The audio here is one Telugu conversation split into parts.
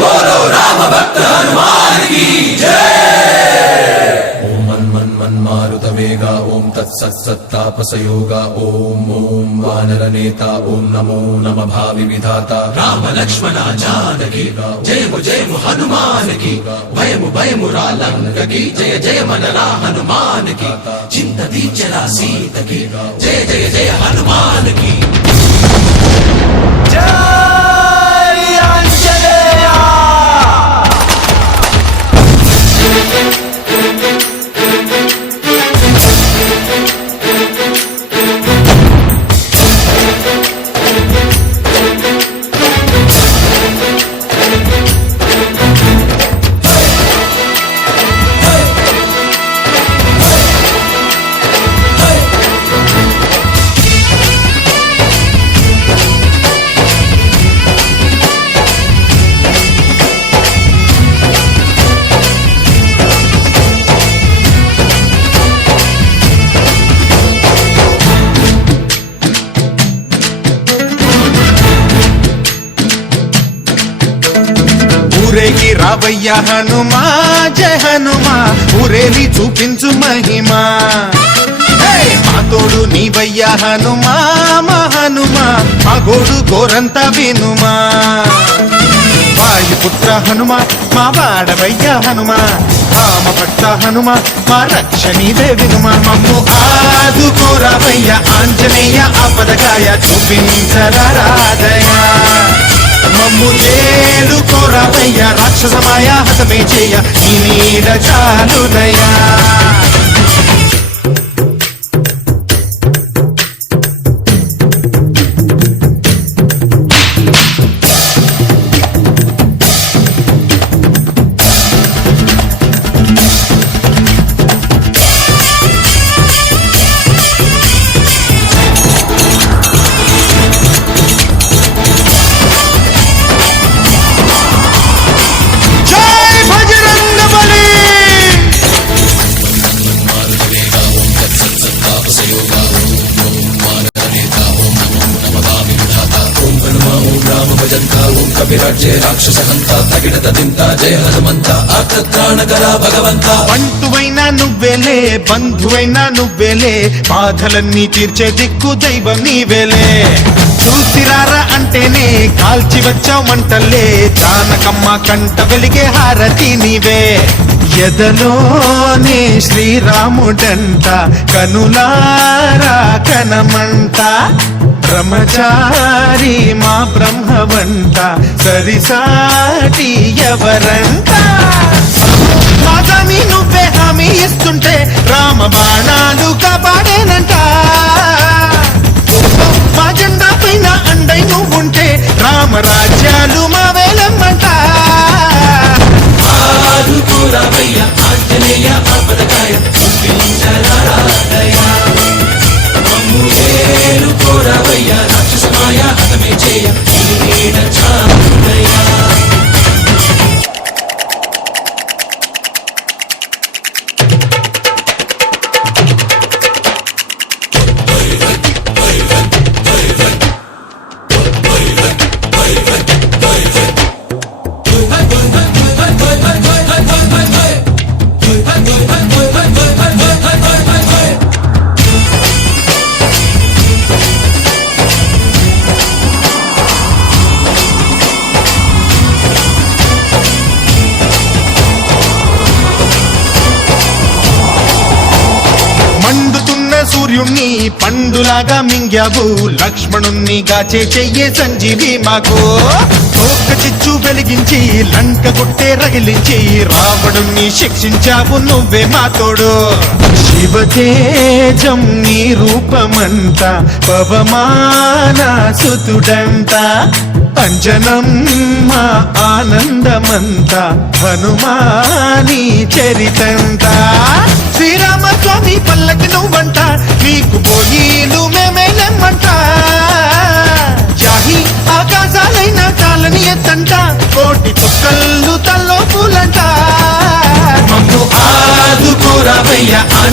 बोलो राम भक्त हनुमान की जय। ओम मन मन मन मारुत वेगा ओम तत्सत् सत्तापसयोगा ओम ओम वानर नेता ओम नमो नम भावि विधाता राम लक्ष्मण जानकी जय मु हनुमान की भयमु भयमु रालंक की जय जय मनरा हनुमान की चिंत दीचला सीत की जय जय जय हनुमान की जय। ఊరేగి రావయ్య హనుమా జయ హనుమా ఊరేలి చూపించు మహిమా మా తోడు నీవయ్య హనుమా మా హనుమా మా గోడు గోరంత వినుమా వాయుపుత్ర హనుమా మా వాడవయ్య హనుమా రామ భక్త హనుమా మా రక్షణీదే వినుమా మమ్ము ఆదుకోరావయ్య ఆంజనేయ ఆపదకాయ చూపించరాదయా మమ్ము చేలు కోరావయ్య రాక్షసమాయ హతమే చేయ ఈ నీడ చాలునయా। कपिराज्ये राक्षस हंता तगिड़त दिंता जय हनुमंत आर्तत्राणकरा भगवंता బంటువైనా నువ్వేలే బంధువైనా నువ్వేలే బాధలన్నీ తీర్చే దిక్కు దైవం నీవేలే చూసిరారా అంటేనే కాల్చి వచ్చావు మంటల్లే జానకమ్మ కంట వెలిగే హారతి నీవే ఎదలోనే శ్రీరాముడంట కనులారా కనమంట బ్రహ్మచారి మా బ్రహ్మవంట సరిసాటి ఎవరంట మాదాని నువ్వే హామీ ఇస్తుంటే రామ బాణాలు కాపాడేనంట మా జెండా పైన అండై నువ్వుంటే రామరాజ్యాలు మా వేలమ్మంట ఆంజనేయ ఆపదకాయ చూపించరాదయా మమ్ము వేలు కోరవయ్య రాక్షసమాయ హతమే చేయ ఈ నీడ చాలునయా। సూర్యుణ్ణి పండులాగా మింగావు లక్ష్మణుణ్ణి గాచే చెయ్యే సంజీవి మాకు తోక చిచ్చు వెలిగించి లంక కొట్టే రగిలించి రావణుణ్ణి శిక్షించావు నువ్వే మా తోడు శివతేజం నీ రూపమంట పవమాన సుతుడంట అంజనం మా ఆనందమంత హనుమాని చరితంట శ్రీరామస్వామి పల్లకి నువ్వంట నీకు పోయిలు మేమేలెమ్మంట జాహి ఆకాశాలైన కాలని ఎత్తంట కోటి చుక్కళ్ళు తల్లో పూలంట మమ్ము ఆదుకోరావయ్య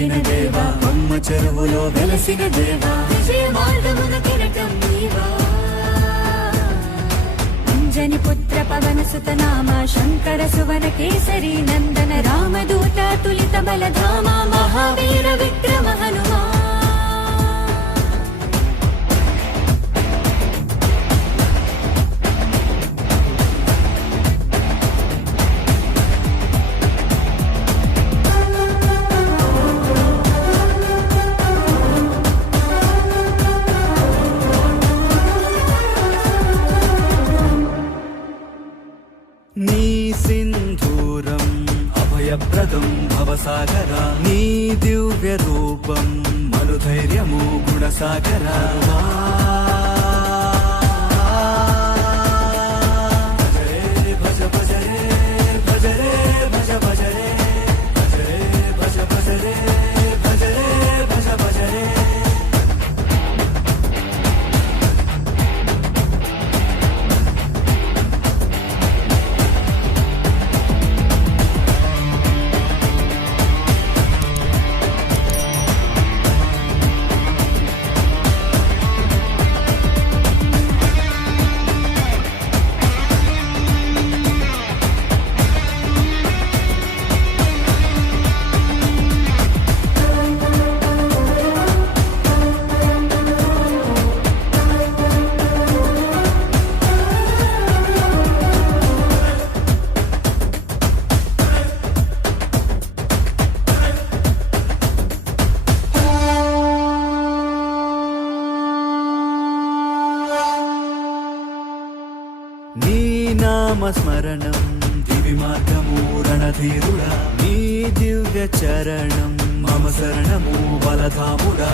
వెలిగిన దేవా బొమ్మ చెరువులో వెలసిన దేవా విజయ మార్గమున కిరటం నీవా అంజని పుత్ర పవన సుత నామ శంకర సువన కేసరి నందన రామదూత తులిత బలధామ మహావీర విక్రమ హనుమా నీ సింధూరం అభయప్రదం భవసాగర నీ దివ్య రూపం మనుధైర్యము గుణసాగర భజ భజ రే భజ రే భజ భజ రే భజ రే భజ భజ రే భజ రే భజ భజ రే నీ నామస్మరణం దివి మార్గము రణధీరుడా నీ దివ్య చరణం మమ శరణము బలధాముడా